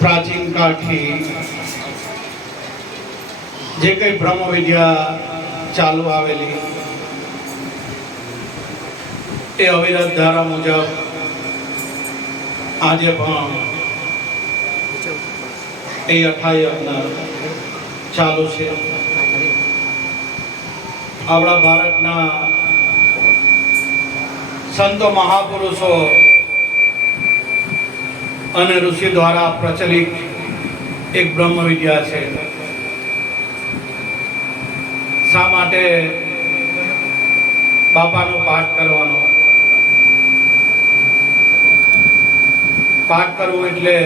પ્રાચીન કાળથી જે કંઈ બ્રહ્મ વિદ્યા ચાલુ આવેલી એ અવિરત ધારા મુજબ આજે પણ એ યથાયજ્ઞ ચાલુ છે. આપણા ભારતના સંતો મહાપુરુષો અને ઋષિ દ્વારા પ્રચલિત એક બ્રહ્મ વિદ્યા છે. શા માટે બાપાનો પાઠ કરવાનો? પાઠ કરવું એટલે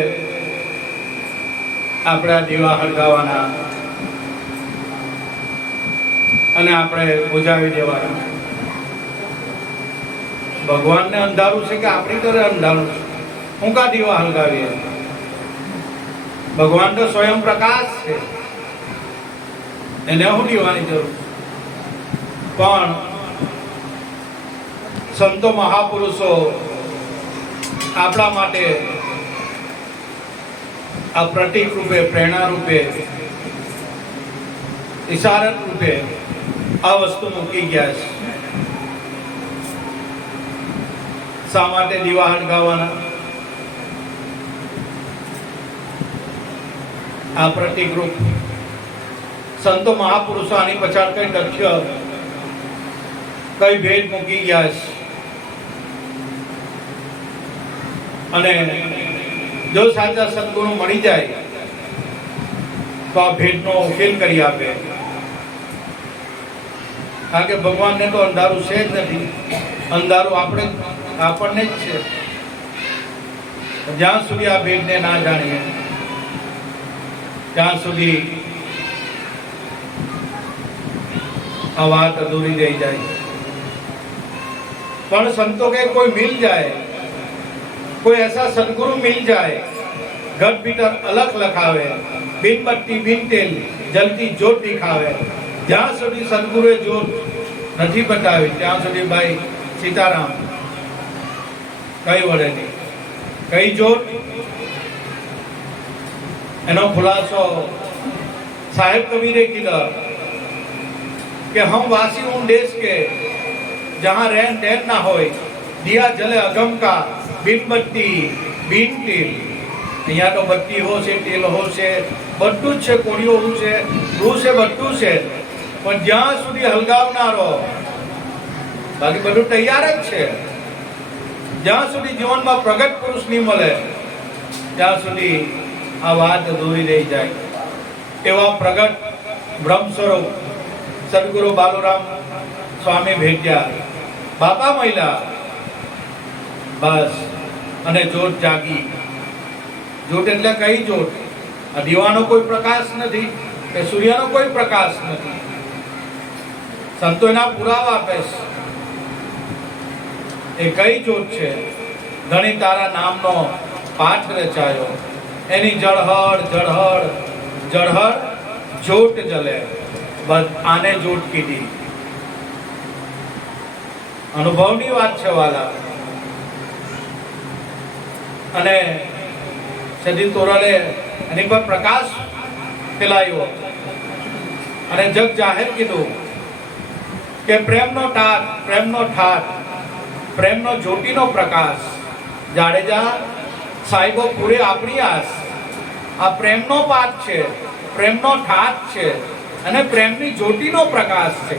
આપણા દીવા હળગાવવાના અને આપણે બુઝાવી દેવાના. ભગવાનને અંધારું છે કે આપણી તરફ અંધારું છે? હું કા દીવા હળગાવીએ? ભગવાન તો સ્વયં પ્રકાશ છે, એને હું દીવાની જરૂર? પણ સંતો મહાપુરુષો આપણા માટે આ પ્રતીક રૂપે, પ્રેરણા રૂપે, ઇશારત રૂપે આ વસ્તુ મૂકી ગયા છે. શા માટે દીવા હળગાવવાના? આ પ્રતીક રૂપ સંતો મહાપુરુષો આની પછાડ કઈ તથ્ય, કઈ ભેદ મૂકી ગયા છે. અને જો સાચા સદગુરુ મળી જાય તો આ ભેદનો ઉકેલ કરી આપે. કારણ કે ભગવાનને તો અંધારું છે જ નથી, અંધારું આપણને જ છે. જ્યાં સુધી આ ભેદને ના જાણીએ ત્યાં સુધી આ વાત અધૂરી રહી જાય. પણ संतों के कोई मिल जाए, कोई ऐसा सदगुरु मिल जाए, घट भीतर अलग लखावे, बिन बत्ती बिन तेल जलती जोत दिखावे. જ્યાં સુધી સદગુરુએ જોત નથી બતાવી ત્યાં સુધી ભાઈ સીતારામ કઈ વડે નહીં. કઈ જોત? એનો ખુલાસો સાહેબ કબીરે કીધા કે હમ વાસી ઉન देश के जहां रहन सहन ना होय, दिया जले अगम का बिन बत्ती बिन तेल. અહીંયા તો બત્તી હો છે, તેલ હો છે, બધું જ છે, કોળીઓ છે, રૂ છે, બધું છે. પણ જ્યાં સુધી હલગાવનારો, બાકી બધું તૈયાર જ છે. જ્યાં સુધી જીવનમાં પ્રગટ પુરુષ નહીં મળે ત્યાં સુધી આ વાત અધૂરી રહી જાય. એવા પ્રગટ બ્રહ્મ સ્વરૂપ સદગુરુ બાલુરામ સ્વામી ભેટ્યા. બાપા મહિલા બસ, અને જોત જાગી. જોત એટલે કઈ જોત? આ દીવાનો કોઈ પ્રકાશ નથી કે સૂર્યનો કોઈ પ્રકાશ નથી. સંતો એના પુરાવા આપે છે. એ કઈ જોત છે? ધણી તારા નામનો પાઠ રચાયો, એની જળહળ જળહળ જળહળ જોત જલે. બસ આને જોત કીધી. અનુભવની વાત છે વાલા. અને સદી તોરલે એની પર પ્રકાશ ફેલાયો અને જગ જાહેર કીધું કે પ્રેમનો ઠાઠ, પ્રેમનો ઠાઠ, પ્રેમનો જ્યોતિનો પ્રકાશ. જાડેજા સાહેબો પૂરે આપણી આસ. આ પ્રેમનો પાઠ છે, પ્રેમનો ઠાઠ છે અને પ્રેમની જ્યોતિનો પ્રકાશ છે.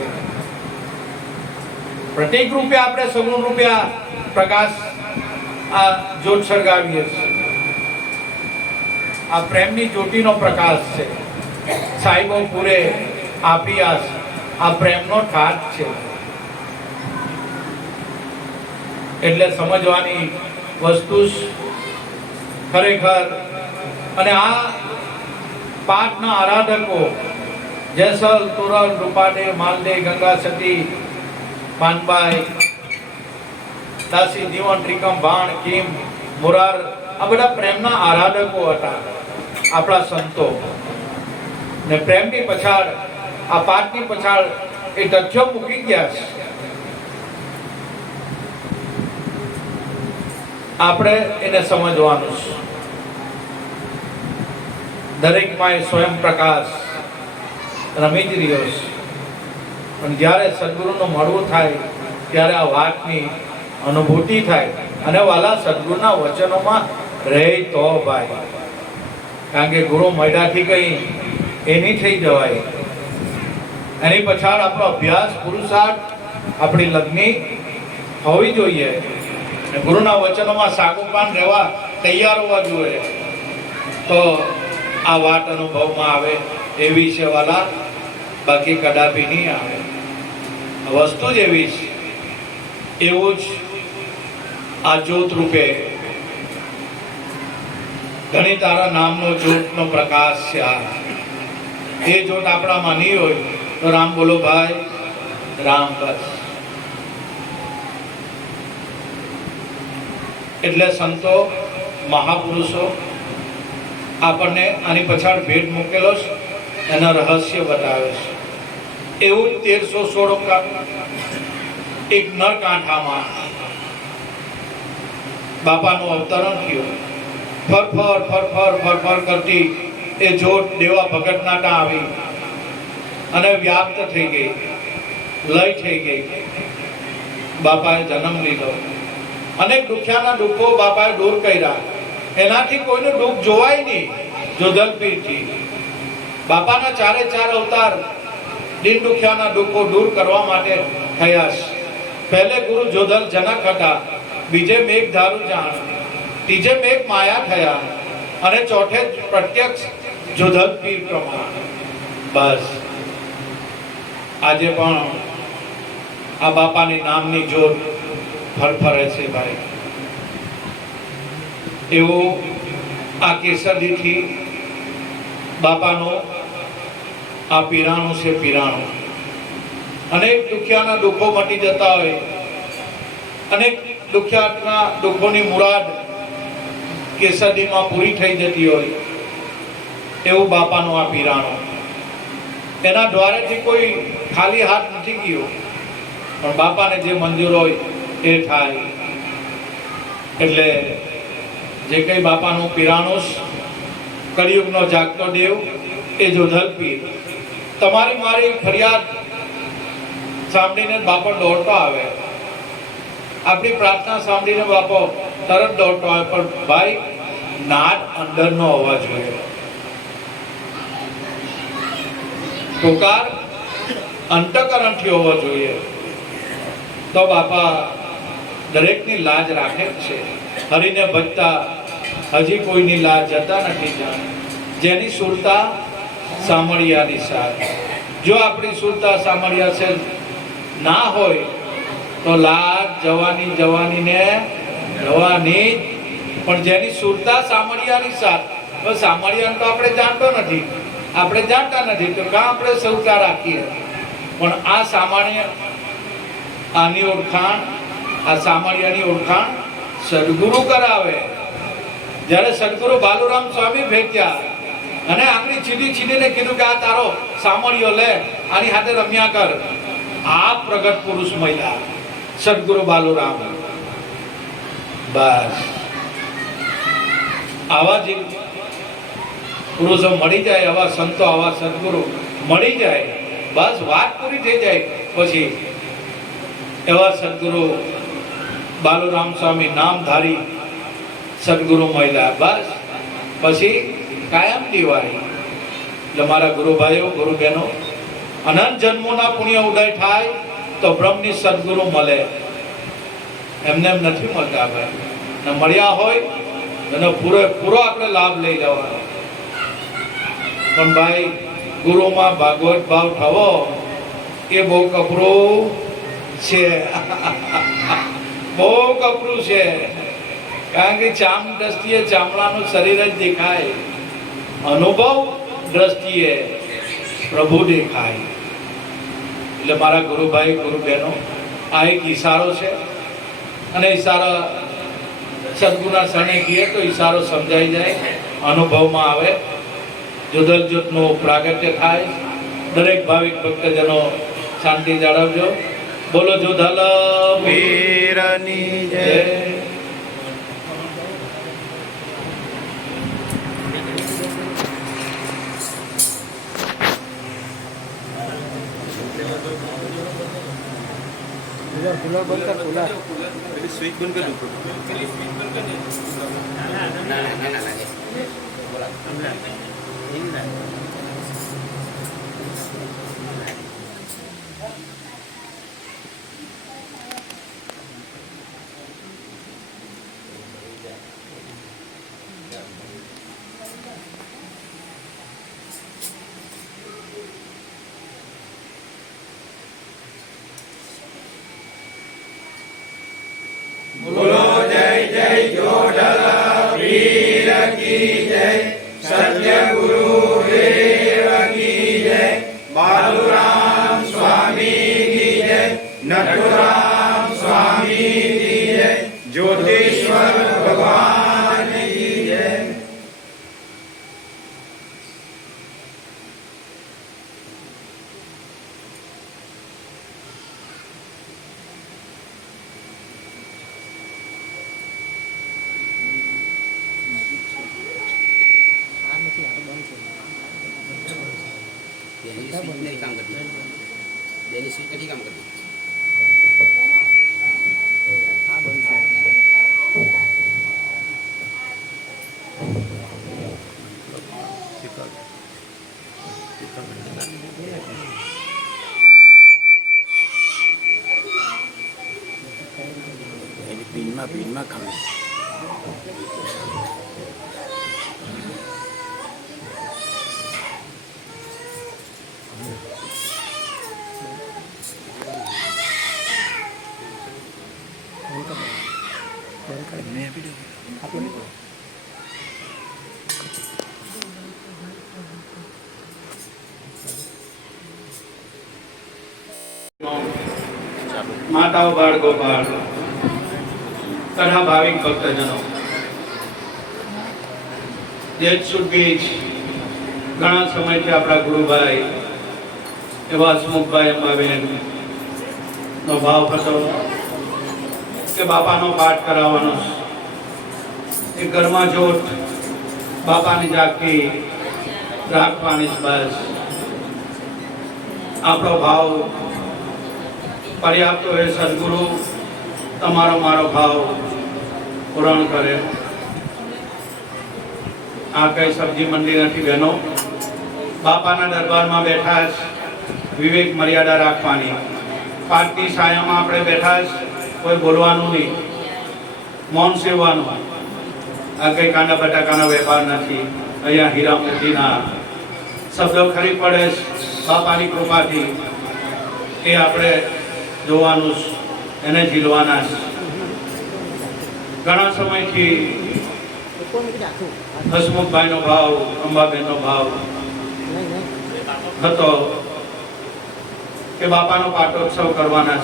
પ્રતિક રૂપે આપણે સગુણ રૂપે આ પ્રકાશ, આ જ્યોત સળગાવીએ છીએ. આ પ્રેમની જ્યોતિનો પ્રકાશ છે. સાહેબો પૂરે આપી આસ. આ પ્રેમનો ઠાઠ છે. એટલે સમજવાની વસ્તુ ખરેખર. અને આ પાઠના આરાધકો જેસલ, તુરલ, રૂપાડે, માલદે, ગંગા સતી, પાનબાઈ, દાસી જીવન, ત્રિકમ, ભાણ, કિમ, મુરાર, આ બધા પ્રેમના આરાધકો હતા આપણા સંતો. ને પ્રેમની પછાડ, આ પાઠની પછાડ એ તથ્યો મૂકી ગયા છે. આપણે એને સમજવાનું છે. દરેકમાં એ સ્વયં પ્રકાશ રમી જ રહ્યો છે. પણ જ્યારે સદગુરુનું મળવું થાય ત્યારે આ વાતની અનુભૂતિ થાય. અને વાલા સદગુરુના વચનોમાં રહે તો ભાઈ, કારણ કે ગુરુ મળ્યાથી કંઈ એની થઈ જવાય. એની પછાડ આપણો અભ્યાસ, પુરુષાર્થ, આપણી લગ્ની હોવી જોઈએ. ગુરુના વચનોમાં સાગુપાન રહેવા તૈયાર હોવા જોઈએ. તો આ વાત અનુભવમાં આવે એવી છે વાલા, બાકી કદાપી નહીં આવે. વસ્તુ જ એવી છે. એવું જ આ જ્યોત રૂપે ઘણી તારા નામનો જ્યોતનો પ્રકાશ છે. એ જ્યોત આપણામાં નહીં હોય તો રામ બોલો ભાઈ, રામ બસ. એટલે સંતો, મહાપુરુષો આપણને આની પછાડ ભેટ મૂકેલો છે, એના રહસ્ય બતાવે છે. એવું 1316 એક નરકાંઠામાં બાપાનું અવતરણ થયું. ફર કરતી એ જોત દેવા ભગતના ત્યાં આવી અને વ્યાપ્ત થઈ ગઈ, લય થઈ ગઈ. બાપાએ જન્મ લીધો. અનેક દુખ્યાના દુઃખો બાપાએ દૂર કર્યા. એનાથી કોઈનું દુઃખ જોવાય નહીં. જોધલપીરથી બાપાના ચારે ચાર અવતાર દિન દુખ્યાના દુઃખો દૂર કરવા માટે થયા છે. પહેલે ગુરુ જોધલ જનક હતા, બીજે મેઘ ધારુ જાણ, ત્રીજે મેઘ માયા થયા અને ચોથે પ્રત્યક્ષ જોધલપીર પ્રમાણ. બસ આજે પણ આ બાપાની નામની જ્યોત ફરફરે છે ભાઈ. એવું આ કેસરડીથી બાપાનું આ પીરાણું છે. પીરાણું અનેક દુખ્યાના દુઃખો મટી જતા હોય, અનેક દુખ્યાના દુઃખોની મુરાદ કેસરડીમાં પૂરી થઈ જતી હોય, એવું બાપાનું આ પીરાણું. એના દ્વારેથી કોઈ ખાલી હાથ નથી ગયો, પણ બાપાને જે મંજૂર હોય એ થાય. એટલે જે કઈ બાપાનું પીરાણું, કળિયુગનો જાગતો દેવ એ જોધલપીર. તમારી મારી ફરિયાદ સાંભળીને બાપો દોડતો આવે, આપણી પ્રાર્થના સાંભળીને બાપો તરત દોડતો આવે. પણ ભાઈ નાદ અંદરનો હોવા જોઈએ, પુકાર અંતકરણથી હોવો જોઈએ. તો બાપા દરેકની લાજ રાખે જ છે. હરીને ભજતા હજી કોઈની લાજ જતા નથી જાણે. જેની સુરતા સામળિયાની સાથ. જો આપણી સુરતા સામળિયા છે ના હોય તો લાજ જવાની ને જવાની. પણ જેની સુરતા સામળિયાની સાથ, સામળિયાને તો આપણે જાણતો નથી, આપણે જાણતા નથી તો કાં આપણે સુરતા રાખીએ. પણ આ સામાન્ય આની ઓળખાણ, આ સામળિયાની ઓળખાણ સદગુરુ કરાવે. જ્યારે સદગુરુ બાલુરામ સ્વામી ભેટ્યા અને આંગળી છીડીને કીધું કે આ તારો સામળિયો લે, આની સાથે રમ્યા કર. આ પ્રગટ પુરુષ મહિલા સદગુરુ બાલુરામ. બસ આવા જ પુરુષો મળી જાય, આવા સંતો, આવા સદગુરુ મળી જાય, બસ વાત પૂરી થઈ જાય. પછી એવા સદગુરુ બાલુરામ સ્વામી નામધારી સદગુરુ મહિલા. બસ પછી કાયમ દિવાળી. એટલે મારા ગુરુભાઈઓ, ગુરુ બહેનો, અનંત જન્મોના પુણ્ય ઉદય થાય તો બ્રહ્મની સદગુરુ મળે. એમને એમ નથી મળતા ભાઈ. ને મળ્યા હોય એનો પૂરો આપણે લાભ લઈ જવાનો. પણ ભાઈ ગુરુમાં ભાગવત ભાવ થવો એ બહુ કપરું છે. બહુ કપરું છે. કારણ કે ચામ દ્રષ્ટિએ ચામડાનું શરીર જ દેખાય, અનુભવ દ્રષ્ટિએ પ્રભુ દેખાય. એટલે મારા ગુરુભાઈ, ગુરુ બહેનો, આ એક ઈશારો છે. અને ઈશારા સદગુરુના શરણે કહીએ તો ઈશારો સમજાઈ જાય, અનુભવમાં આવે, જોધલ જ્યોતનું પ્રાગટ્ય થાય. દરેક ભાવિક ભક્તજનો શાંતિ જાળવજો. બોલો જોધલ પીરની જય. कूलर बंद कर कूलर स्विच बंद कर दो ना बोला बोलो जय जय जोड़ला वीर की जय, सत्य गुरु देव की जय, बालूराम स्वामी की जय, नटुराम स्वामी की जय, ज्योतिश्वर भगवान की जय। देनी स्विच नहीं काम करती देनी स्विच नहीं काम करती हाँ बंद कर पिन में काम मैं भी आप लोग માતાઓ બાળકો બાળ તથા ભાવિક ભક્તજનો જેત સુદ બીજ ઘણા સમયથી આપણા ગુરુભાઈ એવા હસમુખભાઈ અંબાબેન નો ભાવ હતો કે બાપાનો પાઠ કરાવવાનો એ ઘરમાં જોત બાપાની જાગતી રાખવાની બસ આપણો ભાવ पर्याप्त है। सदगुरु तमारो मारो भाव पूर्ण करे। आ कई सब्जी मंडी नहीं बहनों बापाना दरबार में बैठा विवेक मर्यादा राखवानी पार्टी साया में आपणे बैठा कोई बोलवानुं नहीं मौन सेववानुं। आ कई कांदा बटाकाना वेपार नहीं अहींया हीरा मोतीना शब्दों खरी पड़े बापानी कृपाथी ए आपणे જોવાનું એને ઝીલવાના ઘણા સમયથી હસમુખભાઈનો ભાવ અંબાબેનનો ભાવ હતો કે બાપાનો પાટોત્સવ કરવાના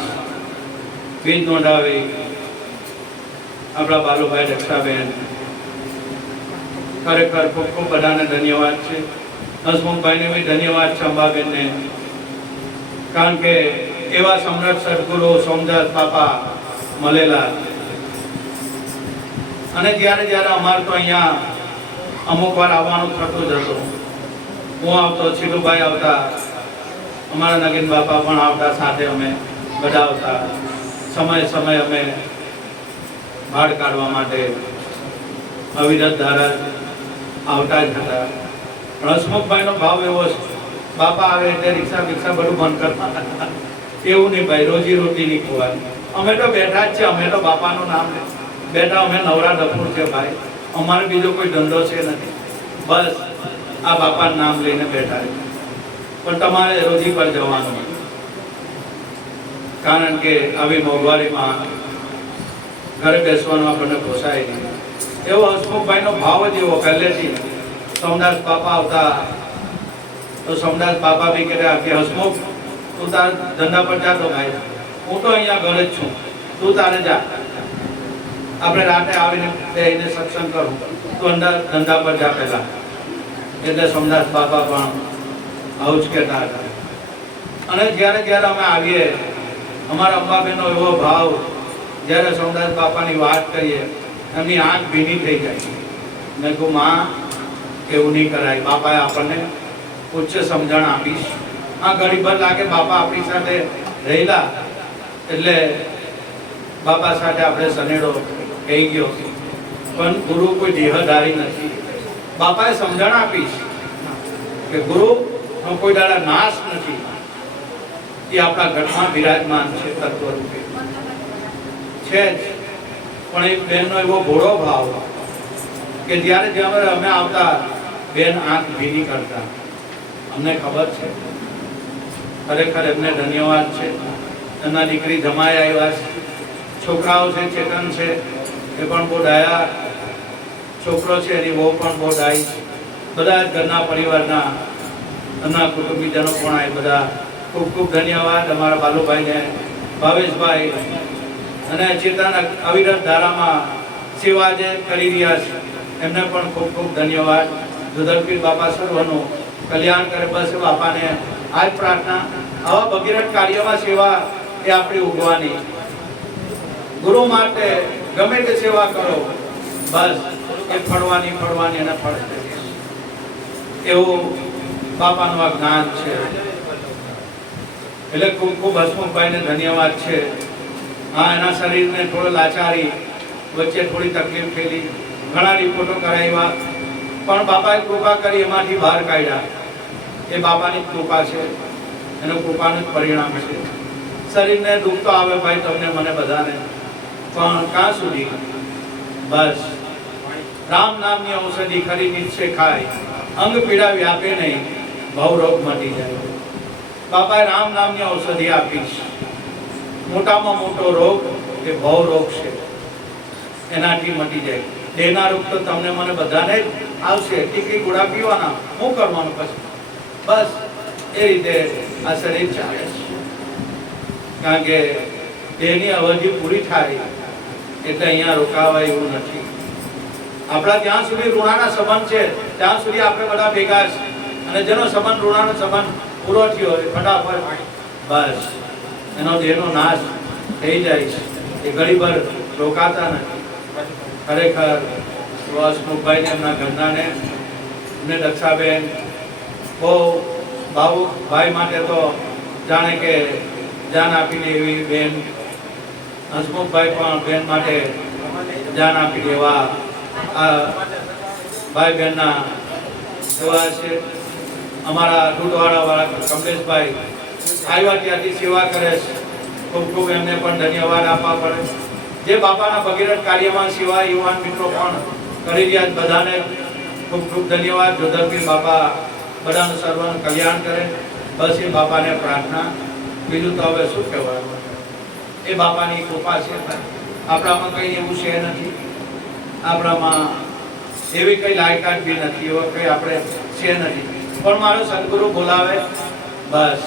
બીજ નોંધાવી આપણા બાલુભાઈ દક્ષાબેન ખરેખર ખૂબ ખૂબ બધાને ધન્યવાદ છે। હસમુખભાઈને બી ધન્યવાદ છે અંબાબેનને કારણ કે एवा सम्राट सदगुरु सोमदास बापा मलेला अने ज्यारे ज्यारे अमार तो अहींया अमुक वार आववानुं थतुं ज हतुं। हूँ आवतो छीलुभाई आवता अमारा नगीन बापा पण आवता साथे अमे बधा आवता समय समय अमे भाड़ काढवा माटे अविरत धारा आवता ज हता। हसमुखभाईनो भाव एवो बापा आवे એટલે रिक्शा बिक्शा બધું બંધ કરતા એવું નહીં ભાઈ રોજી રોટી નહીં ખોવાની અમે તો બેઠા જ છે અમે તો બાપાનું નામ બેઠા અમે નવરા ડફૂર છે ભાઈ અમારે બીજો કોઈ ધંધો છે નથી બસ આ બાપાનું નામ લઈને બેઠા છે પણ તમારે રોજી પર જવાનું કારણ કે આવી મોંઘવારીમાં ઘરે બેસવાનું આપણને પોસાય નહીં એવો હસમુખભાઈનો ભાવ જ એવો પહેલેથી સોમદાસ બાપા આવતા तो सोमदास बापा भी कहता कि हसमुख तू तार धंधा पर जा तो भाई हूँ तो अहींया घरे ज छूं तू तारे जा आपणे राते आवीने बेहीने सत्संग करूं तू धंधा पर जा पहेला એટલે સોમદાસ બાપા પણ આવું જ કહેતા હતા। અને જ્યારે જ્યારે અમે આવીએ અમારા અંબાબેનનો એવો ભાવ જ્યારે સોમદાસ બાપાની વાત કરીએ એમની આંખ ભીની થઈ જાય। મેં કહું માં એવું નહીં કરાય બાપાએ આપણને उच्च समझण आपीश। आ गरीब लागे बापा अपनी साथे रहेला એટલે બાપા સાથે આપણે સનેડો કહી ગયો, પણ ગુરુ કોઈ દેહધારી નથી. બાપાએ સમજણ આપી છે કે ગુરુનો કોઈ દાડા નાશ નથી, એ આપણા ઘરમાં બિરાજમાન છે તત્વ રૂપે છે જ. પણ એક બહેનનો એવો ભોળો ભાવ કે જ્યારે જ્યારે અમે આવતા બેન આંખ ભીની કરતા. અમને ખબર છે, ખરેખર એમને ધન્યવાદ છે. એમના દીકરી જમાઈ આવ્યા છે, છોકરાઓ છે, ચેતન છે, એ પણ બહુ ડાયા છોકરો છે, એની બહુ પણ બહુ ડાઈ છે. બધા જ ઘરના પરિવારના એમના કુટુંબીજનો પણ આ બધા ખૂબ ખૂબ ધન્યવાદ. અમારા બાલુભાઈને, ભાવેશભાઈ અને ચેતન અવિરત ધારામાં સેવા જે કરી રહ્યા છે એમને પણ ખૂબ ખૂબ ધન્યવાદ. જુદરપીર બાપા સર્વનું કલ્યાણ કરે, બસ બાપાને આ જ પ્રાર્થના. આવા ભગીરથ કાર્યમાં સેવા એ આપણી ઉગવાની. ગુરુ માટે ગમે તે સેવા કરો, બસ એ ફળવાની અને ફળશે. એવું બાપાનું આ જ્ઞાન છે. એટલે ખૂબ ખૂબ હસમુખભાઈને ધન્યવાદ છે. હા, એના શરીરને થોડો લાચારી, વચ્ચે થોડી તકલીફ થયેલી, ઘણા રિપોર્ટો કરાવ્યા, પણ બાપાએ કૃપા કરી એમાંથી બહાર કાઢ્યા. એ બાપાની કૃપા છે, એનું કૃપાનું જ પરિણામ છે. શરીરને દુઃખ તો આવે ભાઈ, તમને મને બધાને, પણ ક્યાં સુધી? બસ રામ નામની ઔષધિ ખરી નિશ્ચય ખાય, અંગ પીડા વ્યાપે નહીં, ભવ રોગ મટી જાય. બાપાએ રામ નામની ઔષધિ આપી છે. મોટામાં મોટો રોગ એ ભવ રોગ છે, એનાથી મટી જાય. દેહના રોગ તો તમને મને બધાને જ આવશે. ટીકી ગુડા પીવાના, શું કરવાનું પછી? બસ એ રીતે આ શરીર ચાલે છે. કારણ કે દેહની અવધિ પૂરી થાય એટલે અહીંયા રોકાવાય એવું નથી. આપણા જ્યાં સુધી ઋણાના સંબંધ છે ત્યાં સુધી આપણે બધા ભેગા છે, અને જેનો સંબંધ ઋણાનો સંબંધ પૂરો થયો હોય ફટાફટ બસ એનો દેહનો નાશ થઈ જાય છે. એ ઘડીભર રોકાતા નથી. ખરેખર હસમુખભાઈને, એમના ઘરનાને, એમને દક્ષાબેન બહુ ભાવુક, ભાઈ માટે તો જાણે કે જાન આપી દે એવી બેન. હસમુખભાઈ પણ બેન માટે જાન આપી દેવા આ ભાઈ બહેનના સેવા છે. અમારા દૂધવાળા વાળા કમલેશભાઈ આવ્યા ત્યાંથી સેવા કરે છે. ખૂબ ખૂબ એમને પણ ધન્યવાદ આપવા પડે. જે બાપાના ભગીરથ કાર્યમાં સેવા યુવાન મિત્રો પણ કરી રહ્યા, બધાને ખૂબ ખૂબ ધન્યવાદ. જોધરપીર બાપા બધાનું સર્વનું કલ્યાણ કરે, બસ એ બાપાને પ્રાર્થના. બીજું તો હવે શું કહેવાનું? એ બાપાની કૃપા છે. આપણામાં કંઈ એવું છે નથી, આપણામાં એવી કઈ લાયકાત બી નથી, એવો કઈ આપણે છે નથી. પણ મારો સદગુરુ બોલાવે, બસ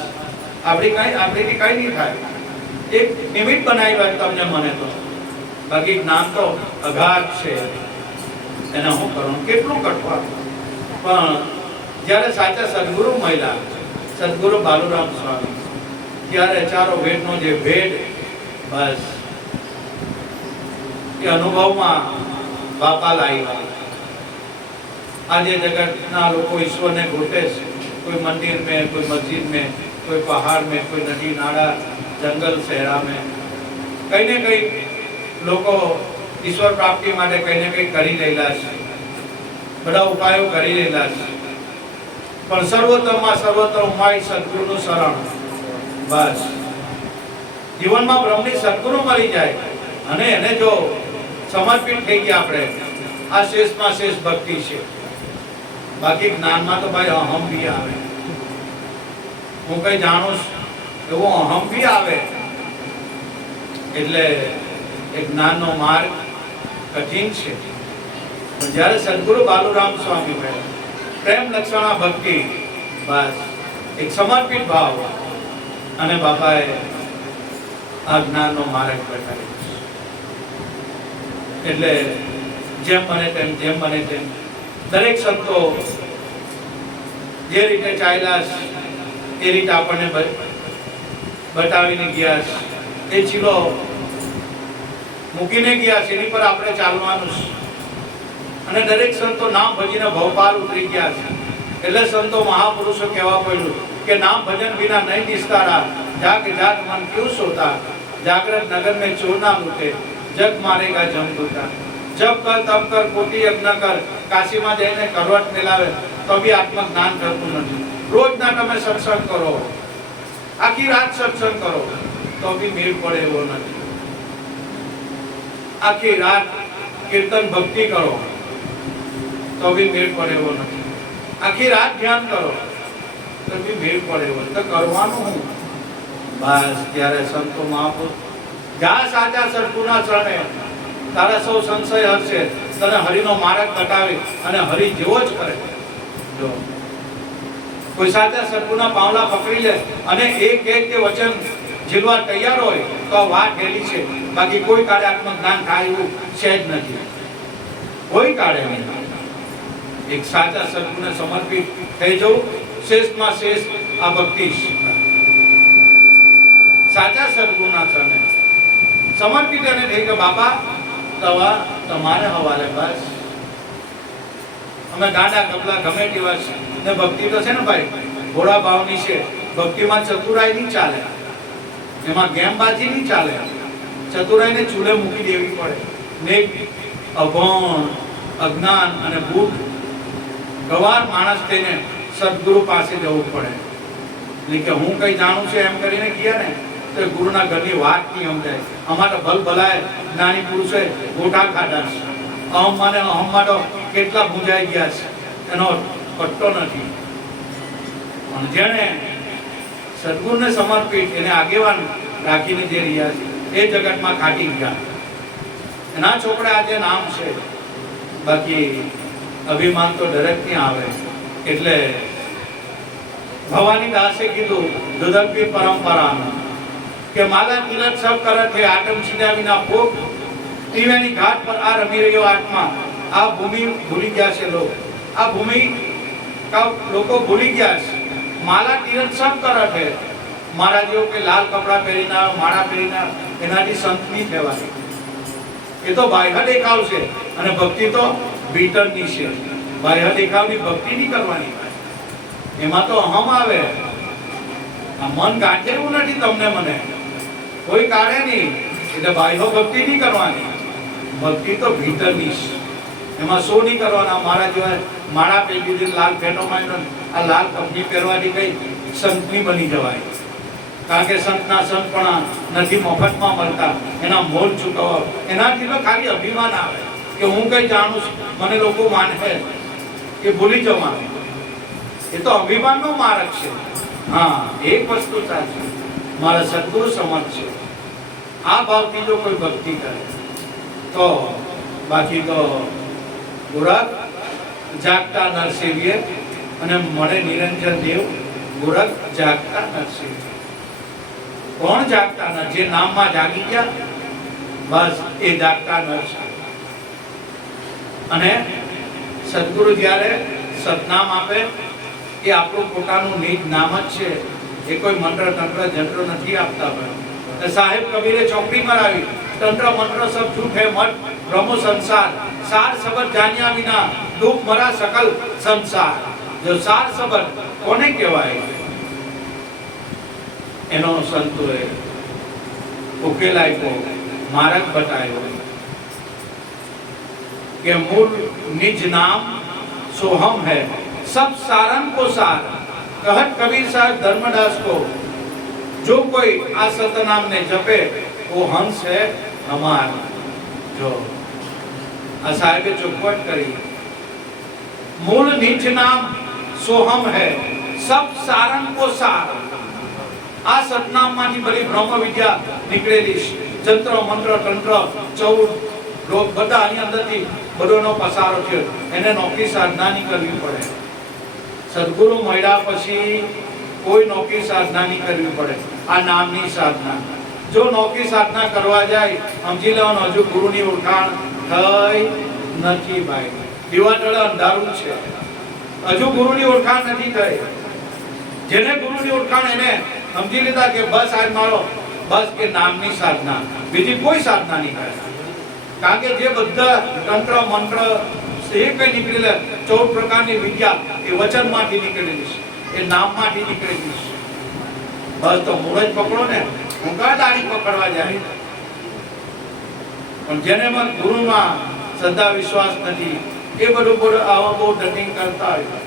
આપણીથી કઈ નહીં થાય. એક નિમિત્ત બનાવી વાત તમને મને તો, બાકી જ્ઞાન તો અગાધ છે. એને હું કરું, કેટલું કટવાનું. પણ જ્યારે સાચા સદગુરુ મળ્યા, સદગુરુ બાલુરામ સ્વામી, ત્યારે ચારો ભેટનો જે ભેટ, બસ એ અનુભવમાં બાપા લાવ્યા. આજે જગતના લોકો ઈશ્વરને ગોતે છે, કોઈ મંદિર में, કોઈ મસ્જિદ में, કોઈ પહાડ में, કોઈ નદી નાળા જંગલ શહેરા में, કઈ ને કઈ લોકો ઈશ્વર પ્રાપ્તિ માટે કઈ ને કઈ કરી રહેલા છે. બધા ઉપાયો કરી રહેલા છે. પણ સર્વોત્તમમાં સર્વોત્તમ ઉપાય સદગુરુનું શરણ. બસ જીવનમાં બ્રહ્મની સદગુરુ મળી જાય અને એને જો સમર્પિત થઈ ગયા આપણે, આ શેષમાં શેષ ભક્તિ છે. બાકી જ્ઞાનમાં તો ભાઈ અહમ બી આવે, હું કઈ જાણું એવો અહમ બી આવે. એટલે એ જ્ઞાનનો માર્ગ કઠિન છે. પણ જ્યારે સદગુરુ બાલુરામ સ્વામી મળ્યા, પ્રેમ લક્ષણા ભક્તિ, બસ એક સમર્પિત ભાવ, અને બાપાએ આ જ્ઞાનનો માર્ગ બતાવ્યો. એટલે જેમ બને તેમ દરેક સંતો જે રીતે ચાલ્યા એ રીતે આપણને બતાવીને ગયા છે. એ ચીલો મૂકીને ગયા છે, એની પર આપણે ચાલવાનું છે. અને દરેક સંતો નામ ભજીને ભવપાલ ઉતરી ગયા છે. એટલે સંતો મહાપુરુષો કહેવા પડ્યું કે નામ ભજન વિના નહીં નિસ્તારા, જાગ જાગ મન ક્યું સોતા, जागृत नगर में चोर ना लूटे, जग मारेगा जमदूता। जब कर तब कर कोटि यज्ञ कर, काशी में जईने करवट मिलावे तो भी आत्मज्ञान करતું નથી। રોજના તમે સત્સંગ કરો, આખી રાત સત્સંગ કરો તો બી મેળ પડે એવો નથી। આખી રાત કીર્તન ભક્તિ કરો તો બી મેળ પડે એવો નથી। આખી રાત ધ્યાન કરો તો બી મેળ પડે એવો નથી। તો કરવાનું હું બસ ત્યારે સંતો મહાપુરુષ જા સાચા સદગુરુના શરણે તારા સૌ સંશય હશે, તને હરિનો માર્ગ બતાવે અને હરિ જેવો જ કરે। જો કોઈ સાચા સદગુરુના પાવલા પકડી લે અને એક એક કે વચન જીલવા તૈયાર હોય તો આ વાત હેલી છે। બાકી કોઈ કાળે આત્મજ્ઞાન થાય એવું છે જ નથી, કોઈ કાળે નહીં। એક સાચા સદગુરુને સમર્પિત થઈ જવું શ્રેષ્ઠમાં શ્રેષ્ઠ આ ભક્તિ। સાચા સદગુરુના ચરણે સમર્પિત અને થઈ કે બાપા તવા તમારે હવાલે બસ। અમે ગાડા ગબલા ગમે તેવા છે ને ભક્તિ તો છે ને ભાઈ ઘોડા ભાવની છે। ભક્તિમાં ચતુરાઈ નહીં ચાલે, એમાં ગેમબાજી નહીં ચાલે। ચતુરાઈને ચૂલે મૂકી દેવી પડે ને અભણ અજ્ઞાન અને ભૂત ગવાર માણસ થઈને સદગુરુ પાસે જવું પડે। એટલે કે હું કઈ જાણું છું એમ કરીને ગયા ને તો ગુરુના ઘરની વાત નહીં સમજાય। અમારા ભલ ભલાય જ્ઞાની પુરુષોએ ગોઠા ખાધા છે, અહમમાં તો કેટલા ભૂંજાઈ ગયા છે, એનો પટ્ટો નથી। પણ જેણે સદગુરુને સમર્પિત એને આગેવાન રાખીને જે રહ્યા છે એ જગતમાં ખાટી ગયા। એના છોકરા આજે નામ છે, બાકી અભિમાન તો દરેકથી આવે। એટલે ભવાની દાસે કીધું દુદકવી પરંપરાનું કે માલા તિલક સબ કરે છે આટમ સીધા વિના ભોગ, ત્રિવેણી ઘાટ પર આ રમી રહ્યો આત્મા। આ ભૂમિ ભૂલી ગયા છે લોક, આ ભૂમિ લોકો ભૂલી ગયા છે। માલા તિલક સબ કરે છે, મારા જેવો કે લાલ કપડા પહેરીને માળા પહેરીને એનાથી સંત નહીં કહેવાય। એ તો બાહ્ય દેખાવ છે અને ભક્તિ તો ભીતરની છે। બાહ્ય દેખાવની ભક્તિ નહીં કરવાની, એમાં તો અહમ આવે। આ મન ગાંઠે એવું નથી તમને મને કોઈ કાઢે નહીં, એટલે બાહ્ય ભક્તિ નહીં કરવાની, ભક્તિ તો ભીતરની છે। એમાં શો નહીં કરવાના। મારા જેવા માળા પહેરી દીધી લાલ ફેટો માંડ્યો, આ લાલ કપડી પહેરવાથી કઈ સંત નહીં બની જવાય। કારણ કે સંતના સંતપણા નથી મફતમાં મળતા, એના મોલ ચૂકવવા। એનાથી તો ખાલી અભિમાન આવે કે હું કઈ જાણું છું, મને લોકો માને એ ભૂલી જવાનું। એ તો અભિમાનનો માર્ગ છે। હા, એક વસ્તુ સાચી, મારા સદગુરુ સમર્થ છે, આ ભાવથી જો કોઈ ભક્તિ કરે તો બાકી તો ગોરખ જાગતા નરસેવીએ અને મળે નિરંજન દેવ। ગોરખ જાગતા નરસેવી, કોણ જાગતા નર? જે નામમાં જાગી ગયા બસ એ જાગતા નર છે। અને સદગુરુ જ્યારે સતનામ આપે એ આપણું પોતાનું નિજ નામ જ છે, એ કોઈ મંત્ર તંત્ર જંત્ર નથી આપતા। સાહેબ કબીરે ચોપડી મરાવી, તંત્ર મંત્ર સબ झूठ है मत ब्रह्म संसार, सार शब्द जानिया बिना डूब मरा सकल संसार। जो सार शब्द कोने कहेवाय एनो संतोए उकेलाय को मार्ग बतायो कि मूल निज नाम सोहम है, सब सारन को सार। कहत कबीर साहब धर्मदास को, जो कोई आ सतनाम ने जपे वो हंस है हमार। जो आ साहेबे चौखवट करी, मूल निज नाम सोहम है, सब सारन को सार। आ सतनाम मानी बड़ी ब्रह्म विद्या निकळेली, जंत्र मंत्र तंत्र चौर लोग बधा आनी अंदरथी बधोनो पसारो थयो, एने नौकरी साधना नहीं करवी पड़े। सद्गुरु મળ્યા પછી કોઈ નોકરી સાધના નહીં કરવી પડે, આ નામની સાધના। જો નોકરી સાધના કરવા જાય સમજી લેવાનું હજુ ગુરુની ઓળખાણ થઈ નથી ભાઈ। દીવા તળે અંધારું છે, હજુ ગુરુની ઓળખાણ નથી થઈ। જેને ગુરુની ઓળખાણ એને સમજી લીધા કે બસ આજ મારો બસ કે નામની સાધના, બીજી કોઈ સાધના નહીં કરે। કારણ કે જે બધા તંત્ર મંત્ર એ કઈ નીકળેલા 14 પ્રકારની વિદ્યા એ વચનમાંથી નીકળેલી છે, એ નામમાંથી નીકળેલી છે। બસ તો મૂળ જ પકડો ને હુંકારદારી પકડવા જાય, પણ જેને ગુરુમાં શ્રદ્ધા વિશ્વાસ નથી એ બધું આવા બહુ ડટિંગ કરતા હોય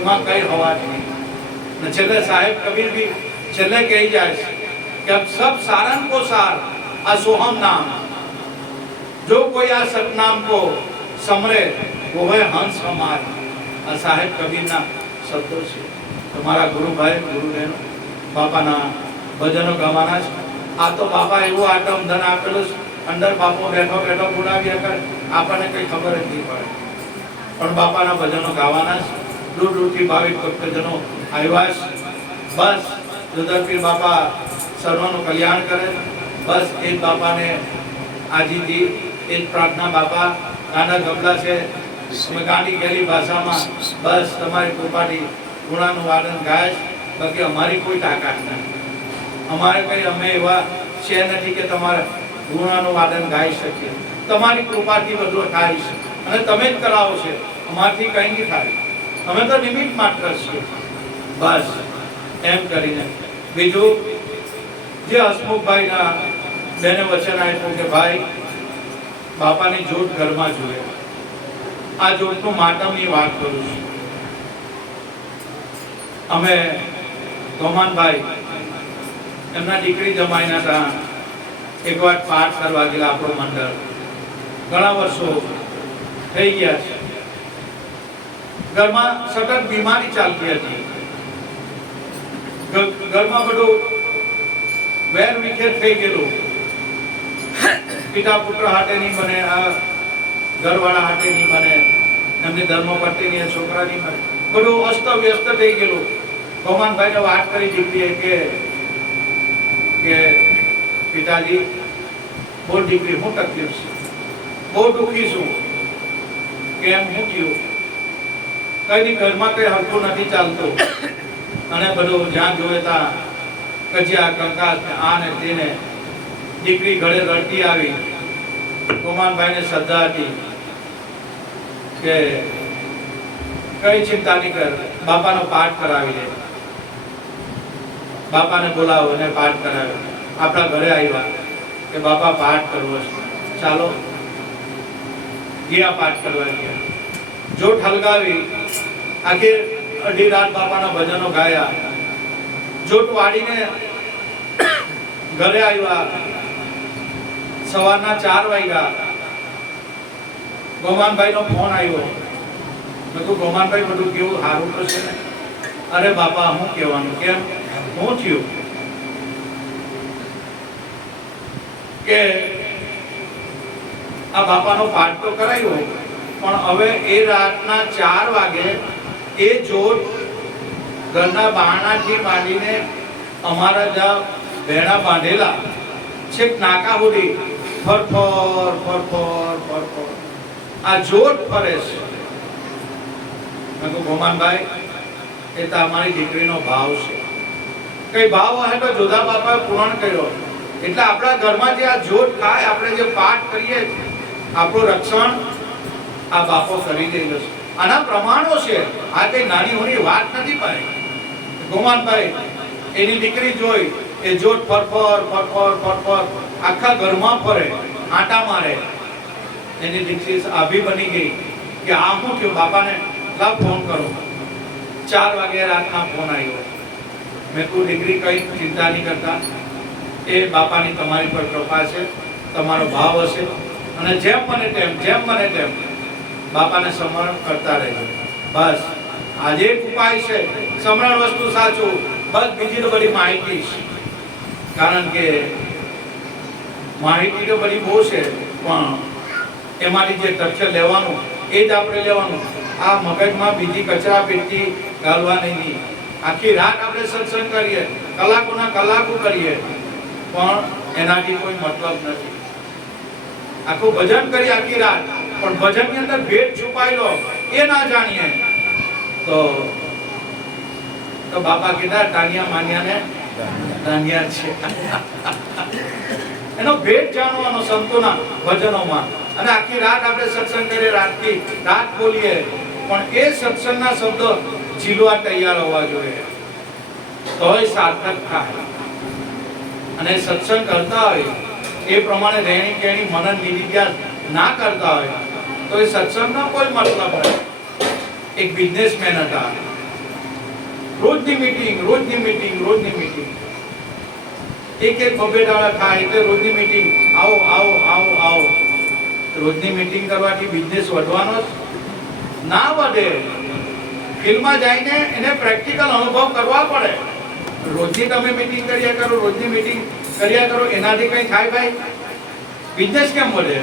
એમાં કઈ હવા નહીં. ને છેલ્લે સાહેબ કબીર भी છેલ્લે કહી જાય છે कि अब सब सारन को सार आ सोहम नाम, जो कोई आ सतनाम को समरे वो है हंस हमार. આ સાહેબ કબીરના શબ્દો છે. તમારા ગુરુભાઈ ગુરુ બહેનો બાપાના ભજનો ગાવાના છે. આ તો બાપા એવું આટમ ધન આપેલું છે, અંદર બાપો બેઠો બેઠો ગુણાવ્યા કરે, આપણને કઈ ખબર જ નહીં પડે. પણ બાપાના ભજનો ગાવાના છે. દૂર દૂરથી ભાવિક ભક્તજનો આવ્યા છે. બસ રુદ્રપીર બાપા સર્વનું કલ્યાણ કરે. બસ એ જ બાપાને આજીથી એ જ પ્રાર્થના. બાપા ગાંડા ગબલા છે, ગાંડી ગેલી ભાષામાં બસ તમારી કૃપાથી ગુણાનું વાદન ગાય. બાકી અમારી કોઈ તાકાત નથી. અમારે કઈ અમે એવા છે નથી કે તમારે ગુણાનું વાદન ગાઈ શકીએ. તમારી કૃપાથી બધું થાય છે અને તમે જ કરાવો છે, અમારથી કંઈ નહીં થાય. અમે તો નિમિત્ત માત્ર છીએ. બસ એમ કરીને બીજું જે હસમુખભાઈના બેને વચન આપ્યું કે ભાઈ બાપાની જોત ઘરમાં જોઈએ. આ જોતનું માતમની વાત કરું છું. અમે ગોમાનભાઈ એમના દીકરી જમાઈના ત્યાં એકવાર પાઠ કરવા ગયેલા. આપણો મંડળ ઘણા વર્ષો થઈ ગયા છે. ઘરમાં સતત બીમારી ચાલતી હતી. ઘરમાં બધું વેર વિખેર થઈ ગયેલું. પિતા પુત્ર હાટે નહીં બને, આ ઘરવાળા હાટે નહીં બને, એમની ધર્મપત્ની ની છોકરા નહીં બને, બધું અસ્ત વ્યસ્ત થઈ ગયેલું. ભગવાનભાઈને વાત કરી દીકરીએ કે પિતાજી બહુ દીકરી હું તકલીફ છે, બહુ દુઃખી છું. કેમ હું થયું? કઈ નહીં, ઘરમાં કઈ હરખું નથી ચાલતું અને બધું જ્યાં જોવે ત્યાં કજિયા કંકાસ આ ને તેને. દીકરી ઘરે રડતી આવી. ગોમાનભાઈને શ્રદ્ધા હતી કે કઈ ચિંતા નહીં કર, બાપાનો પાઠ કરાવી દે. બાપાને બોલાવો અને પાઠ કરાવ્યો. આપણા ઘરે આવ્યા કે બાપા પાઠ કરવો છે, ચાલો. ગયા પાઠ કરવા ગયા. જો ઠલગાવી આખી અઢી રાત બાપાના ભજનો ગાયા. જોટ વાળીને ઘરે આવ્યા. સવારના 4 વાગ્યા. ગોમાનભાઈનો ફોન આવ્યો. મેં કહ્યું ગોમાનભાઈ બધું કેવું સારું તો છે ને? અરે બાપા હું કહેવાનું, કેમ હું થયું? કે આ બાપાનો પાઠ તો કરાયો, પણ હવે એ રાતના 4 વાગે એ જોત ઘરના બારણાથી માંડીને અમારા જ્યાં ભેણા બાંધેલા છેક નાકા સુધી ફરફર ફરફર ફરફર આ જોત ફરે છે. મેં કહું ગોમાનભાઈ એ તો અમારી દીકરીનો ભાવ છે. કઈ ભાવ હે તો જોધા બાપાએ પૂર્ણ કર્યો. એટલે આપણા ઘરમાં જે આ જોત થાય, આપણે જે પાઠ કરીએ, આપણું રક્ષણ આ બાપો કરી દેલો છે. આના પ્રમાણો છે. આ કઈ નાની હોની વાત નથી. ભાઈ ગોમાનભાઈ એની દીકરી જોઈ એ જોત ફરફર ફરફર ફરફર આખા ઘરમાં ફરે, આંટા મારે. એની દીકરી આભી બની ગઈ કે આ શું થયું? બાપાને લાવ ફોન કરો. 4 વાગે રાતના ફોન આવ્યો. મેં કહું દીકરી કઈ ચિંતા નહીં કરતા, એ બાપાની તમારી પર કૃપા છે, તમારો ભાવ હશે અને જેમ મને તેમ બાપાને સ્મરણ કરતા રહેજો. બસ આજે એક ઉપાય છે, સ્મરણ વસ્તુ સાચું. બસ બીજી તો બધી માહિતી છે. કારણ કે માહિતી તો બધી બહુ છે, પણ એમાંથી જે તથ્ય લેવાનું એ જ આપણે લેવાનું. આ મગજમાં બીજી કચરા પેટી ગાળવાની નહીં. આખી રાત આપણે સત્સંગ કરીએ, કલાકોના કલાકો કરીએ, પણ એનાથી કોઈ મતલબ નથી. આખું ભજન કરી આખી રાત, પણ ભજનની અંદર ભેદ છુપાયેલો એ ના જાણીએ તો બાપા કીધા તાનિયા માન્યાને દાનિયા છે. એનો ભેદ જાણવાનો સંતોના ભજનોમાં. અને આખી રાત આપણે સત્સંગ કરીએ, રાતથી રાત બોલીએ, પણ એ સત્સંગના શબ્દ જીલવા તૈયાર હોવા જોઈએ, તોય સાર્થક થાય. અને સત્સંગ કરતા હોય એ પ્રમાણે રહેણી કેણી મનન નિધિધ્યાસ ના કરતા હોય તો એ સત્સંગનો કોઈ મતલબ નથી. એક બિઝનેસમેન હતા, રોજની મીટિંગ એક બબે દાડા થાય એટલે રોજની મીટિંગ, આવો. રોજની મીટિંગ કરવાથી બિઝનેસ વધવાનો ના વધે. ફિલ્ડમાં જઈને એને પ્રેક્ટિકલ અનુભવ કરવા પડે. રોજની તમે મીટિંગ કર્યા કરો એનાથી કઈ થાય ભાઈ? બિઝનેસ કેમ વધે?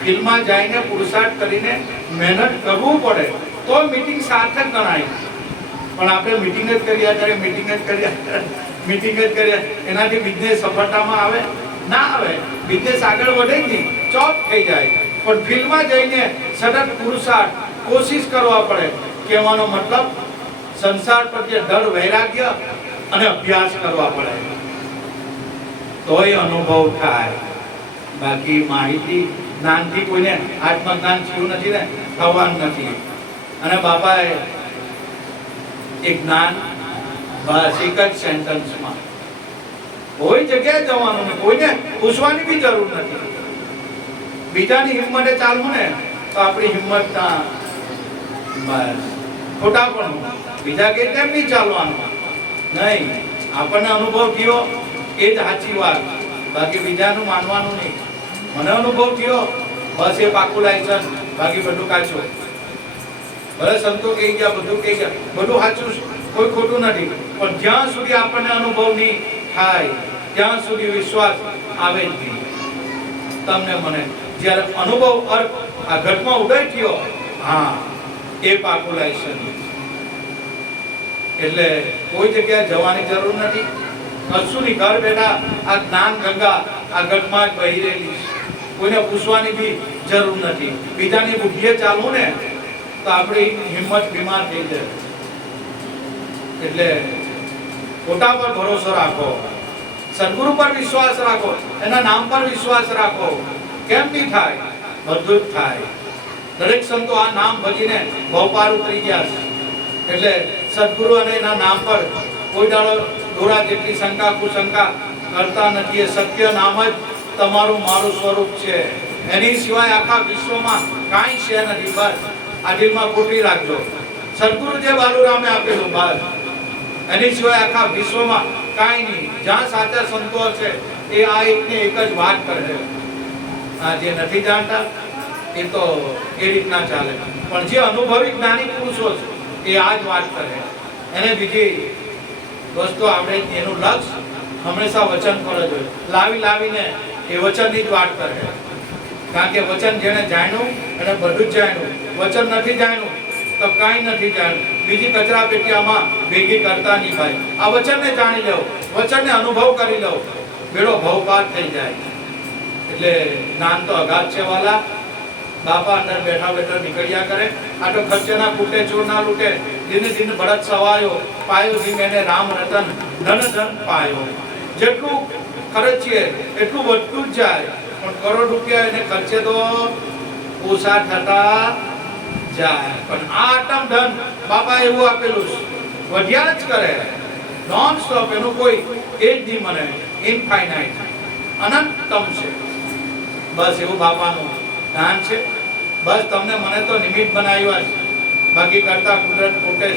ફિલ્ડમાં જઈને પુરુષાર્થ કરીને મહેનત કરવું પડે તો મીટિંગ સાર્થક ગણાય. પણ આપણે મીટિંગ જ કર્યા એનાથી બિઝનેસ સફળતામાં આવે ના આવે. બિઝનેસ આગળ વધે નહીં, ચોપ થઈ જાય. પણ ફિલ્ડમાં જઈને સતત પુરુષાર્થ કોશિશ કરવા પડે. કહેવાનો મતલબ સંસાર પ્રત્યે ડર, વૈરાગ્ય અને અભ્યાસ કરવા પડે તોય અનુભવ થાય. બાકી માહિતી જ્ઞાનથી કોઈને આત્મજ્ઞાન થયું નથી ને, થવાનું નથી. અને બાપાએ એક જ્ઞાન બસ એક જ સેન્ટેન્સમાં, કોઈ જગ્યાએ જવાનું નહીં, કોઈને પૂછવાની બી જરૂર નથી. બીજાની હિંમતે ચાલવું ને તો આપણી હિંમત ના, બસ ખોટા પણ બીજા કે તેમ નહીં ચાલવાનું નહીં. આપણને અનુભવ થયો એ જ સાચી વાત, બાકી બીજાનું માનવાનું નહીં. મને અનુભવ થયો બસ એ પાકું લાયસન્સ, બાકી બધું કાચું. ભલે સંતો કહી ગયા, બધું સાચું, કોઈ ખોટું નથી. પણ જ્યાં સુધી આપણને અનુભવ નહીં થાય ત્યાં સુધી વિશ્વાસ આવે જ નહીં. તમને મને જ્યારે અનુભવ આ ઘટમાં ઉદય થયો, હા એ પાકું લાયસન્સ. એટલે કોઈ જગ્યાએ જવાની જરૂર નથી. કશું નહીં, ઘર બેઠા આ જ્ઞાન ગંગા આ ઘટમાં જ વહી રહેલી. કોઈને પૂછવાની બી જરૂર નથી. બીજાની બુદ્ધિએ ચાલવું ને તો આપણી હિંમત બીમાર થઈ જાય. એટલે પોતા પર ભરોસો રાખો, સદગુરુ પર વિશ્વાસ રાખો, એના નામ પર વિશ્વાસ રાખો. કેમ નહીં થાય? બધું જ થાય. દરેક સંતો આ નામ ભજીને ભવપાર ઉતરી ગયા છે. એટલે સદગુરુ અને એના નામ પર કોઈ દાડો દોરા જેટલી શંકા કુશંકા કરતા નથી. એ સત્ય નામ જ તમારું મારું સ્વરૂપ છે. એની સિવાય આખા વિશ્વમાં કાંઈ છે નથી. બસ આ દિલમાં કોટી રાખજો. સદગુરુ જે બાલુરામે આપેલું, બસ એની સિવાય આખા વિશ્વમાં કાંઈ નહીં. જ્યાં સાચા સંતો છે એ આ એકને એક જ વાત કરે. આ જે નથી જાણતા એ તો એ રીતના ચાલે. પણ જે અનુભવી જ્ઞાની પુરુષો છે એ આ જ વાત કરે. એને બીજી વસ્તુ આપણે એનું લક્ષ્ય હંમેશા વચન પર જ હોય. લાવીને એ વચનની જ વાત કરે. કારણ કે વચન જેને જાણ્યું એને બધું જ જાણ્યું. વચન નથી જાણ્યું તો કાંઈ નથી જાણ્યું. બીજી કચરા પેટી આમાં ભેગી કરતા નહીં ભાઈ. આ વચનને જાણી લેવો, વચનને અનુભવ કરી લો, બેડો ભવપાત થઈ જાય. એટલે જ્ઞાન તો અગાધ છે વાલા. બાપા અંદર બેઠા નીકળ્યા કરે. આ તો ખર્ચે ના કૂટે, ચોર ના લૂટે. દિન ભરત સવાયો, પાયો ધીમ એને રામ રતન ધન પાયો. જેટલું ખર્ચીએ એટલું વધતું જ જાય. પણ કરોડ રૂપિયા એને ખર્ચે તો ઓછા થતા જાય. પણ આ આટમ ધન બાપા એવું આપેલું છે, વધ્યા જ કરે નોન સ્ટોપ. એનું કોઈ એજ નહીં મને, ઇનફાઇનાઇટ અનંતમ છે. બસ એવું બાપાનું જ્ઞાન છે. બસ તમને મને તો નિમિત્ત બનાવ્યા છે. બાકી કરતા કુદરત પોતે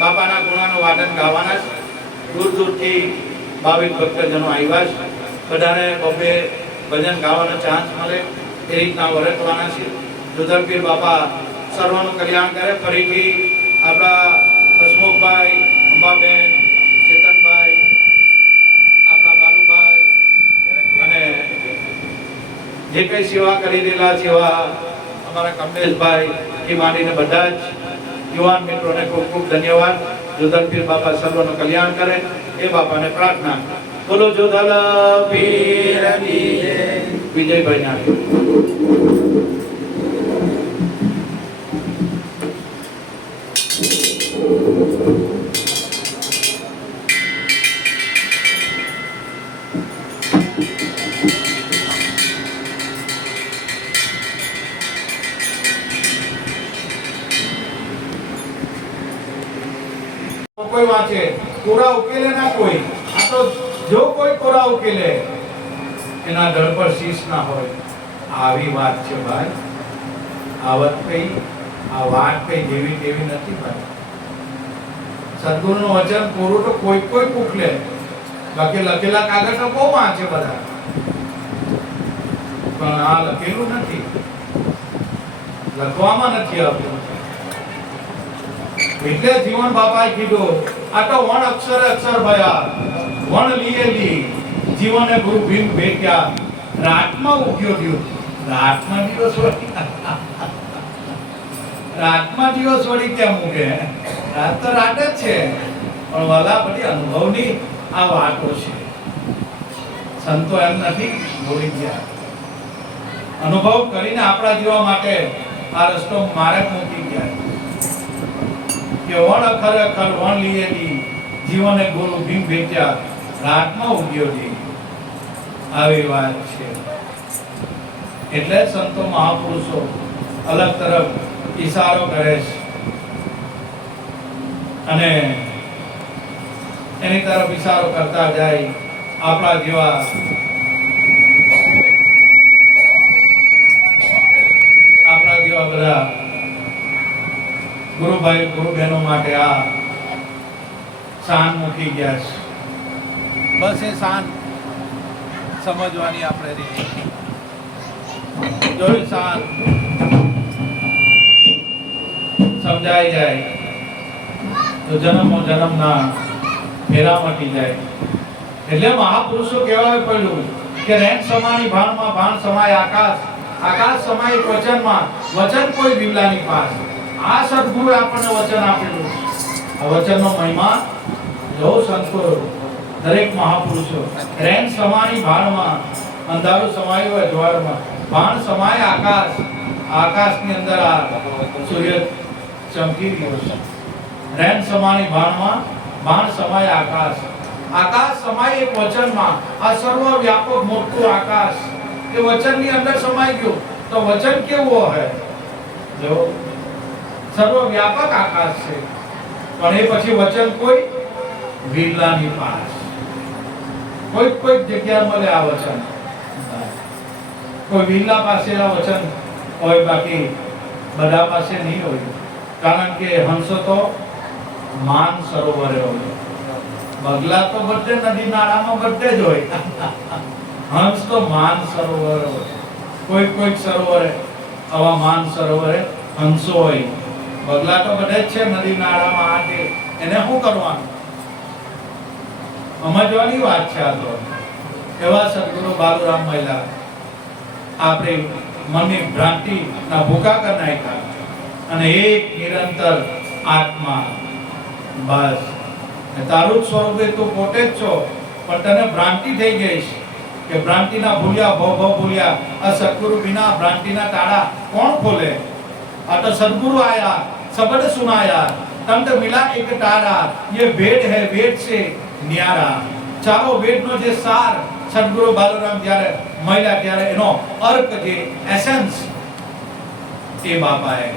બાપાના ગુણાનું વાદન ગાવાના છે. દૂરથી ભાવિક ભક્તજનો આવ્યા છે. બધાને બબે ભજન ગાવાનો ચાન્સ મળે એ રીતના વર્તવાના છે. દુધરપીર બાપા સર્વનું કલ્યાણ કરે. ફરીથી આપણા હસમુખભાઈ, અંબાબેન, ચેતનભાઈ, આપણા બાલુભાઈ અને જે કઈ સેવા કરી રહેલા છે એવા અમારા કમલેશભાઈ થી માંડીને બધા જ યુવાન મિત્રોને ખૂબ ખૂબ ધન્યવાદ. જોધલપીર બાપા સર્વનું કલ્યાણ કરે એ બાપાને પ્રાર્થના. બોલો જોધલ પીર વિજયભાઈ ના. કોઈ વાંચે પૂરા ઉકેલે ના કોઈ. આ તો જો કોઈ કોરા ઉકેલે એના ધડ પર શીશ ના હોય. આવી વાત છે ભાઈ. આવત કઈ આ વાત કઈ જેવી તેવી નથી ભાઈ. સદગુરુનું વચન પૂરું તો કોઈ પૂછલે, બાકી લખેલા કાગળ તો બહુ વાંચે બધા, પણ આ લખેલું નથી, લખવામાં નથી આવતું. એટલે જીવન બાપાએ કીધું આ તો વણ અક્ષરે અક્ષર ભયા, વણ લીએલી જીવને ગુરુ ભીમ ભેટ્યા, રાતમાં ઉગ્યો થયો. રાતમાં દિવસ વળી, રાતમાં દિવસ વળી કેમ મૂકે? રાત તો રાત જ છે, પણ વાલા બધી અનુભવની આ વાતો છે. સંતો એમ નથી ભૂલી ગયા, અનુભવ કરીને આપણા જીવવા માટે આ રસ્તો મારે મૂકી ગયા કે વણ અખર અખર વણ લીએલી જીવને ગુરુ ભીમ ભેટ્યા, રાતમાં ઉગ્યો દી. આવી વાત છે. એટલે સંતો મહાપુરુષો અલગ તરફ ઈશારો કરે છે અને એની તરફ ઈશારો કરતા જાય. આપણા જેવા બધા ગુરુભાઈ ગુરુ બહેનો માટે આ શાન મૂકી ગયા છે. બસ એ શાન સમજવાની આપણે રીત. જો એ શાન સમજાઈ જાય તો જન્મો જન્મના ફેરા મટી જાય. એટલે મહાપુરુષો કહેવાય પડ્યું કે રેન સમાની ભાણમાં ભાણ સમાય આકાશ, આકાશ સમાય વચનમાં, વચન કોઈ બિરલાની પાસ. આ સદગુરુએ આપણને વચન આપેલું. આ વચનનો મહિમા જો સંતો દરેક મહાપુરુષો રેન સમાની ભાણમાં, અંધારું સમાયું હોય જ્વારમાં, ભાણ સમાય આકાશ, આકાશની અંદર આ સૂર્ય ચમકી રહ્યો છે. રેન સમાની ભાણમાં, ભાણ સમાય આકાશ, આકાશ સમાય એક વચનમાં. આ સર્વ વ્યાપક મોટું આકાશ એ વચનની અંદર સમાઈ ગયું. તો વચન કેવું હોય? જો સર્વ વ્યાપક આકાશ છે, પણ એ પછી વચન કોઈ વિરલાની પાસ. કોઈ જગ્યા મળે આ વચન, કોઈ વિરલા પાસે આ વચન હોય, બાકી બધા પાસે નહીં હોય. કારણ કે હંસો તો માન સરોવરે હોય, બગલા તો બધે નદી નાળામાં બધે જ હોય. હંસ તો માન સરોવર હોય. કોઈ સરોવરે આવા માન સરોવરે હંસો હોય. બગલા તો બધે જ છે નદી નાળામાં. આ કે એને શું કરવાનું? સમજવાની વાત છે. આ તો એવા સદગુરુ બાલુરામ મહિલા આપણે મનની ભ્રાંતિ ના ભૂકા કરી નાખ્યા અને એક નિરંતર આત્મા. બસ તારું જ સ્વરૂપે તું પોતે જ છો, પણ તને ભ્રાંતિ થઈ ગઈ છે કે ભ્રાંતિના ભૂલ્યા ભવ ભૂલ્યા. આ સદગુરુ बिना ભ્રાંતિના તાળા કોણ ખોલે? આ તો સદગુરુ આયા, सबद सुनाया, तंत मिला एक तारा, ये वेद है वेद से न्यारा. चारो वेद नो जे सार सदगुरु बालुराम જ્યારે મહિલા ત્યારે એનો અર્ક જે એસેન્સ એ બાપાએ,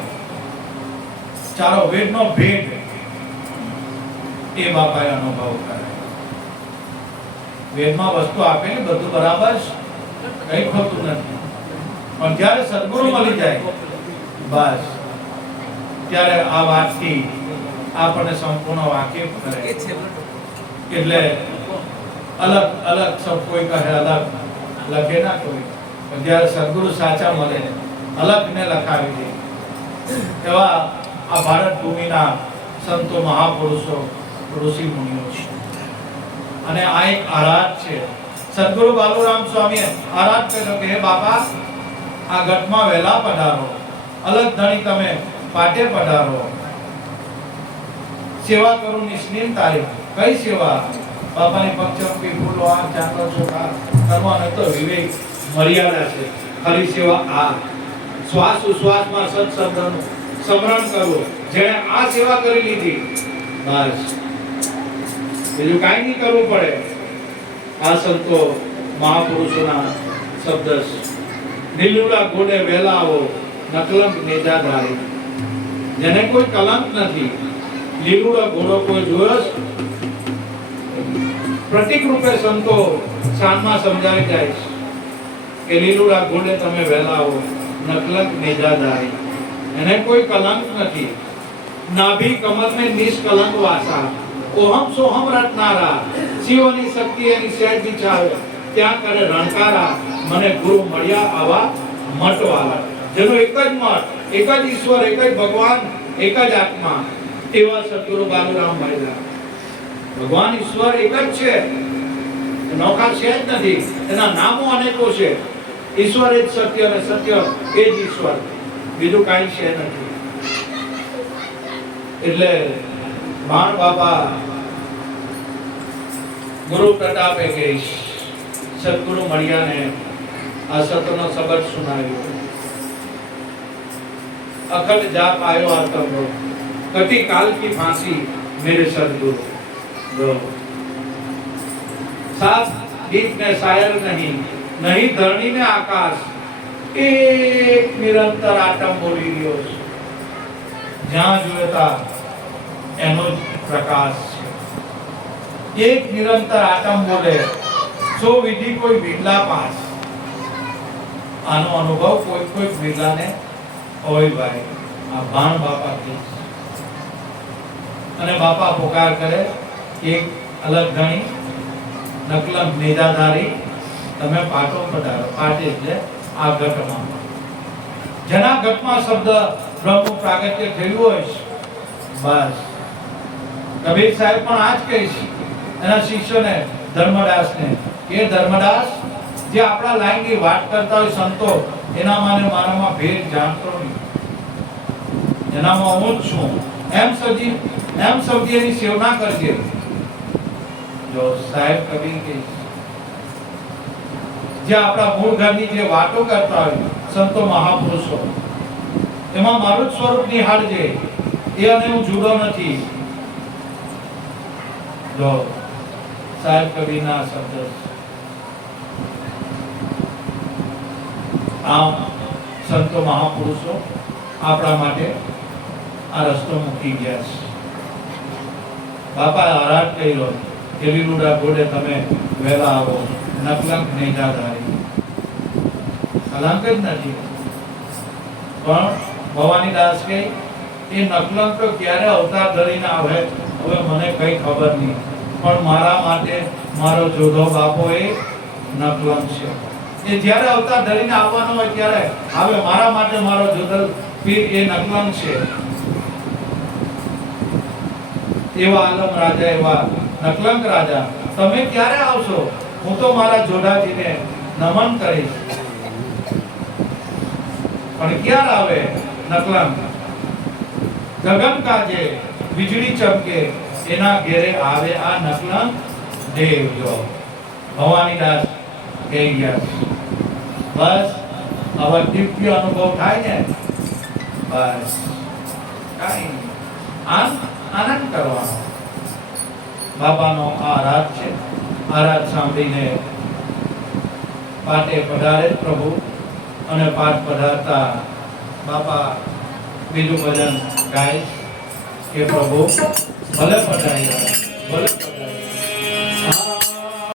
ચારો વેદ નો ભેદ એ બાપાએ અનુભવ કરે. વેદમાં વસ્તુ આપેલી બધું બરાબર કઈ ખોટું નથી, પણ જ્યારે સદગુરુ મળી જાય બસ ત્યારે આ વાતથી આપણને સંપૂર્ણ વાકેફ કરે. એટલે અલગ અલગ સબ કોઈ કહે અલગ, લખે ના કોઈ, પણ જ્યારે સદગુરુ સાચા મળે અલગ ને લખાવી દે. એવા આ ભારત ભૂમિના સંતો મહાપુરુષો ઋષિ મુનિઓ છે. અને આ એક આરાધ છે. સદગુરુ બાલુરામ સ્વામીએ આરાધ કર્યો કે હે બાપા, આ ગઢમાં વહેલા પધારો, અલગ ધણી તમે પાટે પધારો, સેવા કરું નિસ્નિમ તારીખ. કઈ સેવા? બાપાની પક્ષપી ફૂલો આ ચાંદલો ચોખા કરવાનો તો વિવેક મર્યાદા છે. ખાલી સેવા આ શ્વાસ ઉશ્વાસમાં સત્સંગનું સ્મરણ કરવું. જેણે આ સેવા કરી લીધી બસ બીજું કાંઈ નહીં કરવું પડે. આ સંતો મહાપુરુષોના શબ્દ છે. નીલુડા ઘોડે વહેલા આવો, નકલંક નેજાધારી. જેને કોઈ કલંક નથી, લીલુડા ઘોડો કોઈ જોયો છે? પ્રતિક રૂપે સંતો શાનમાં સમજાવી જાય છે કે લીલુડા ઘોડે તમે વહેલા આવો, નકલંક નિજાદારી, એને કોઈ કલંક નથી. નાભી કમર में નિષ્કલંક વાસા, ઓહમ સોહમ રટનારા, શિવની શક્તિ એની શેઠ બિછાવે, ત્યાં કરે રણકારા, મને ગુરુ મળ્યા આવા મઠવાલા. જેનો એક જ મઠ, એક જ ઈશ્વર, એક જ ભગવાન, એક જ આત્મા, એવા સદગુરુ બાલુરામ મળ્યા. ભગવાન ઈશ્વર એક જ છે, નોખા છે જ નથી, એના નામો અનેકો છે. ઈશ્વર એ જ સત્ય અને સત્ય એ જ ઈશ્વર, બીજું કાંઈ છે નથી. એટલે ભાણ બાબા ગુરુ પ્રતાપે કે સદગુરુ મળ્યાને આ સતનો શબ્દ સુનાવ્યો. અખંડ જાપ આયો આ તમરો, कटी काल की फांसी मेरे सदगुरु दो. साथ गीत में शायर नहीं, नहीं धरणी ने आकाश, एक निरंतर आटम बोली રહ્યો છે. જ્યાં જોતા એનો પ્રકાશ છે. એક નિરંતર આટમ બોલે, સો વિધિ કોઈ બિરલા પાસ. આનો અનુભવ કોઈ બિરલાને હોય ભાઈ. આ ભાણ બાપા કે અને બાપા પોકાર કરે, એક અલગ ધણી નકલંક નિજાધારી, તમે પાટો પધારો. પાટે એટલે આ ઘટમાં, જેના ઘટમાં શબ્દ બ્રહ્મનું પ્રાગટ્ય થયું હોય છે. બસ કબીર સાહેબ પણ આ જ કહીશ એના શિષ્યને ધર્મદાસને, કે ધર્મદાસ, જે આપણા લાઈનની વાત કરતા હોય સંતો, એનામાં ને મારામાં ભેદ જાણતો નહીં. એનામાં હું જ છું એમ સમજી એની સેવના કરજે. જો સાહેબ કબીર કે જે આપણા મૂળ ઘરની જે વાતો કરતા હોય સંતો મહાપુરુષો, એમાં મારું જ સ્વરૂપ નિહાળજે. એ અને હું જુદો નથી. જો સાહેબ કબીરના શબ્દ. આમ સંતો મહાપુરુષો આપણા માટે આ રસ્તો મૂકી ગયા છે. બાપા આરાધ કર્યો કે લીલુડા ઘોડે તમે વહેલા આવો, નકલંક નિજાધારી. કલંક જ નથી. પણ ભવાની દાસ કે એ નકલંક તો ક્યારે અવતાર ધરીને આવે હવે મને કઈ ખબર નહીં, પણ મારા માટે મારો જોધો બાપો એ નકલંક છે. એ જ્યારે અવતાર ધરીને આવવાનો હોય ત્યારે હવે મારા માટે મારો જોધો પીર એ નકલંક છે. એવા આલમ રાજા, એવા નકલંક રાજા, તમે ક્યારે આવશો? હું તો મારા જોધાજીને નમન કરીશ. પણ ક્યારે આવે નકલંક? ગગન કાજે વીજળી ચમકે, એના ઘેરે આવે આ નકલંક દેવ. જો ભવાની દાસ કહી ગયા. બસ હવે દિવ્ય અનુભવ થાય ને, બસ કાઈ આનંદ કરવાનો. બાબાનો આ રાત છે. આ રાત સાંભળીને પાટે પધારે પ્રભુ, અને પાઠ પધારતા બાપા બીજું ભજન ગાય કે પ્રભુ ભલે પધાર્યા, ભલે